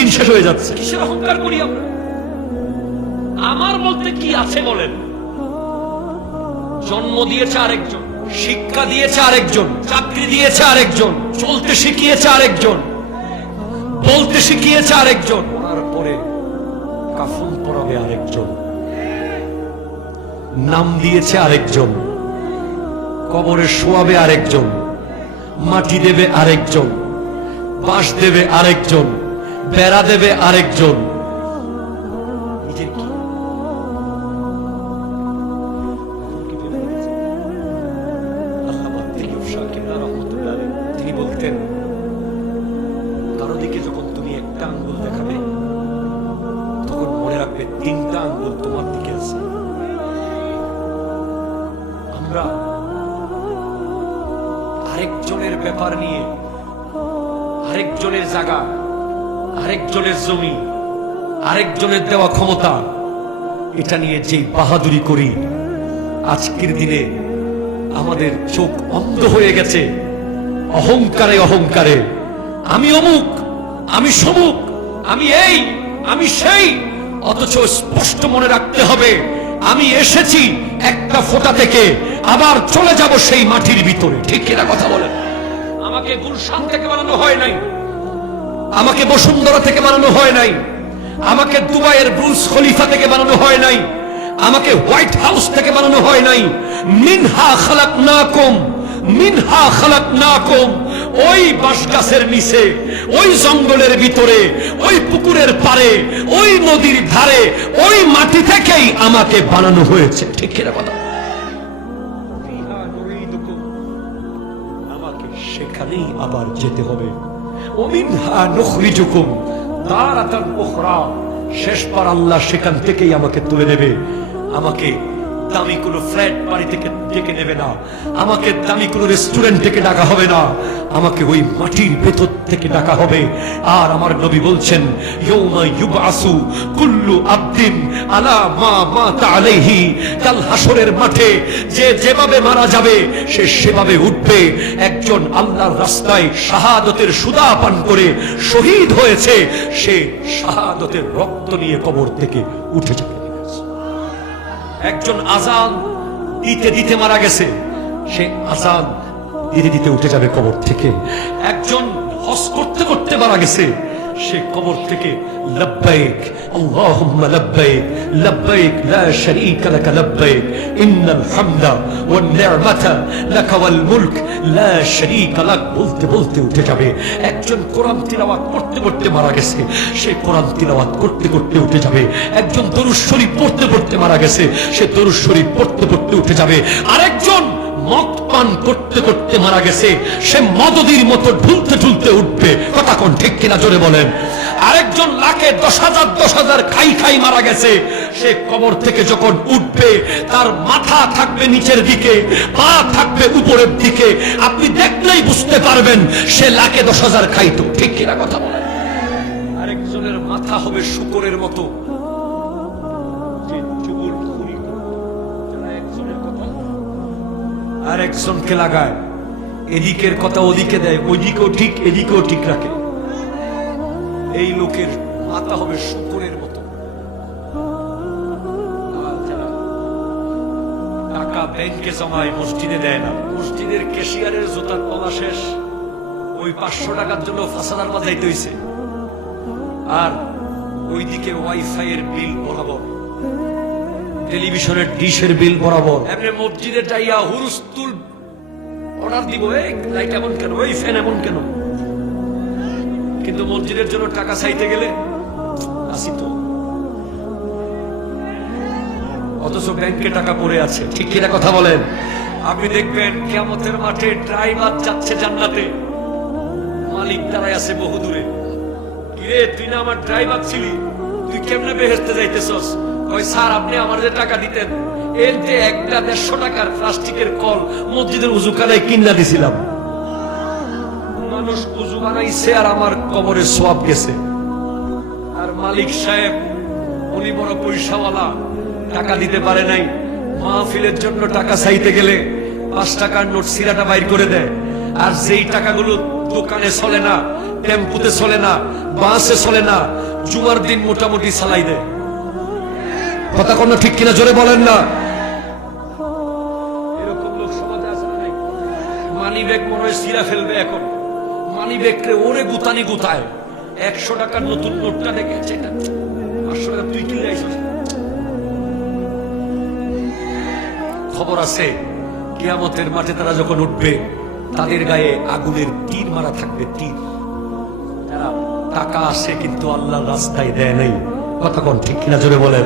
দিন শেষ হয়ে যাচ্ছে। কিসের অহংকার করি আমরা? আমার বলতে কি আছে বলেন? জন্ম দিয়েছে আরেকজন, শিক্ষা দিয়েছে আরেকজন, চাকরি দিয়েছে আরেকজন, চলতে শিখিয়েছে আরেকজন, বলতে শিখিয়েছে আরেকজন, তারপরে কাফন পরাবে আরেকজন, নাম দিয়েছে আরেকজন, কবরে শোয়াবে আরেকজন, মাটি দেবে আরেকজন, বাঁশ দেবে আরেকজন, বেড়া দেবে আরেকজন। তিনি বলতেন, কারো দিকে যখন তুমি একটা আঙ্গুল দেখাবে তখন মনে রাখবে তিনটা আঙ্গুল তোমার দিকে আছে। আমরা আরেকজনের ব্যাপার নিয়ে, আরেকজনের জায়গা, আরেকজনের জমি, আরেকজনের দেওয়া ক্ষমতা, এটা নিয়ে যে বাহাদুরি করি, আজকের দিনে আমাদের চোখ অন্ধ হয়ে গেছে অহংকারে অহংকারে। আমি অমুক, আমি সমুক, আমি এই, আমি সেই। অথচ স্পষ্ট মনে রাখতে হবে, আমি এসেছি একটা ফোঁটা থেকে, আবার চলে যাব সেই মাটির ভিতরে। ঠিক কিনা কথা বলেন? আমাকে গুলশান থেকে বানানো হয় নাই, আমাকে বসুন্ধরা থেকে বানানো হয় নাই, আমাকে দুবাইয়ের ব্রুজ খলিফা থেকে বানানো হয় নাই, আমাকে হোয়াইট হাউস থেকে বানানো হয় নাই। মিনহা খালাকনাকুম, মিনহা খালাকনাকুম। ওই বাঁশগাছের নিচে, ওই জঙ্গলের ভিতরে, ওই পুকুরের পাড়ে, ওই নদীর ধারে, ওই মাটি থেকেই আমাকে বানানো হয়েছে। ঠিক কিনা কথা? আমাকে সেখানেই আবার যেতে হবে। ওমিনহা নুখরিজুকুম তারাতান উখরা। শেষবার আল্লাহ সেখান থেকেই আমাকে তুলে নেবে। আমাকে দামি কোনো ফ্ল্যাট বাড়ি থেকে ডেকে নেবে না, আমাকে দামি কোনো রেস্টুরেন্ট থেকে ডাকা হবে না, আমাকে ওই মাটির ভেতর থেকে ডাকা হবে। আর আমার নবী বলছেন, ইয়াউমা ইউবআসু কুল্লু আবদিন আলা মা মাতা আলাইহি। কাল হাসরের মাঠে যে যেভাবে মারা যাবে সে সেভাবে উঠবে। একজন আল্লাহর রাস্তায় শাহাদতের সুদা পান করে শহীদ হয়েছে, সে শাহাদতের রক্ত নিয়ে কবর থেকে উঠে যাবে। একজন আযান দিতে দিতে মারা গেছে, সে আযান দিতে দিতে উঠে যাবে কবর থেকে। একজন হজ করতে করতে মারা গেছে, সে কবর থেকে লব্বাইক আল্লাহুম্মা লব্বাইক লব্বাইক লা শারীকা লাক লব্বাইক ইন্নাল হামদা ওয়ান নি'মাতা লাক ওয়াল মুলক লা শারীকা লাক বলতে বলতে উঠে যাবে। একজন কোরআন তিলাওয়াত করতে করতে মারা গেছে, সে কোরআন তিলাওয়াত করতে করতে উঠে যাবে। একজন দরুদ শরীফ পড়তে পড়তে মারা গেছে, সে দরুদ শরীফ পড়তে পড়তে উঠে যাবে। আরেকজন মদ পান করতে করতে মারা গেছে, সে মদদির মতো ঢুলতে ঢুলতে উঠবে। কথা কোন ঠিক কিনা জোরে বলেন? আরেকজন লাখে 10,000 খাই খাই মারা গেছে, সে কবর থেকে যখন উঠবে তার মাথা থাকবে নিচের দিকে, পা থাকবে উপরের দিকে। আপনি দেখলেই বুঝতে পারবেন সে লাখে 10,000 খাইতো। ঠিক কিনা কথা বলেন? আরেকজনের মাথা হবে শুকরের মতো, আর একজনকে লাগায় এদিকের কথা ওদিকে দেয়, ওইদিকেও ঠিক এদিকেও ঠিক রাখে। এই লোকের মাথা হবে শুকরের মতো। টাকা ব্যাংকে জমায়, মসজিদে দেয় না। মসজিদের ক্যাশিয়ারের জুতার তলা শেষ, ওই 500 টাকার জন্য 5,000 বাজাইতে হইছে। আর ওইদিকে ওয়াইফাই এর বিল বরাবর, টেলিভিশনের ডিশের বিল বরাবর। এমনি মসজিদে যাইয়া হুরুস্তুল অর্ডার দিব, এই লাইট এমন কেন, ওই ফ্যান এমন কেন। কিন্তু মসজিদের জন্য টাকা চাইতে গেলে আসি তো, অথচ ব্যাংকে টাকা পড়ে আছে। ঠিক কিনা কথা বলেন? আপনি দেখবেন কিয়ামতের মাঠে ড্রাইভার যাচ্ছে জান্নাতে, মালিক দাঁড়ায় আছে বহু দূরে। কিরে, তুই না আমার ড্রাইভার ছিলি, তুই কেমনে বেহেশতে যাইতেছস? ওই স্যার, আপনি আমার যে টাকা দিতেন, এর যে একটা 150 টাকার প্লাস্টিকের কল মসজিদের উজুখানায় কিনা দিছিলাম। মানুষ উজু বানাইছে আর আমার কবরে সওয়াব গেছে। আর মালিক সাহেব, উনি বড় পয়সাওয়ালা, টাকা দিতে পারে নাই। মাহফিলের জন্য টাকা চাইতে গেলে 5 টাকার নোট সিরাটা বাইর করে দেয়। আর যেই টাকাগুলো দোকানে চলে না, টেম্পুতে চলে না, বাসে চলে না, জুমার দিন মোটামুটি চালাই দেয়। কথা কোনো ঠিক কিনা জোরে বলেন না। এরকম লোক সমাজে আছে না নাই? মানি ব্যাগ মনে হয় সিরা ফেলবে এখন, মানি ব্যাগকে ওরে গুতানি গুতায়। 100 টাকার নতুন নোটটা দেখেছে, 500 টাকা তুই কিনে আইছিস। খবর আছে কিয়ামতের মাঠে তারা যখন উঠবে, তাদের গায়ে আগুনের তীর মারা থাকবে, তীর। তারা টাকা আসে কিন্তু আল্লাহর রাস্তায় দেয় নাই। কথা কোন ঠিক কিনা জোরে বলেন।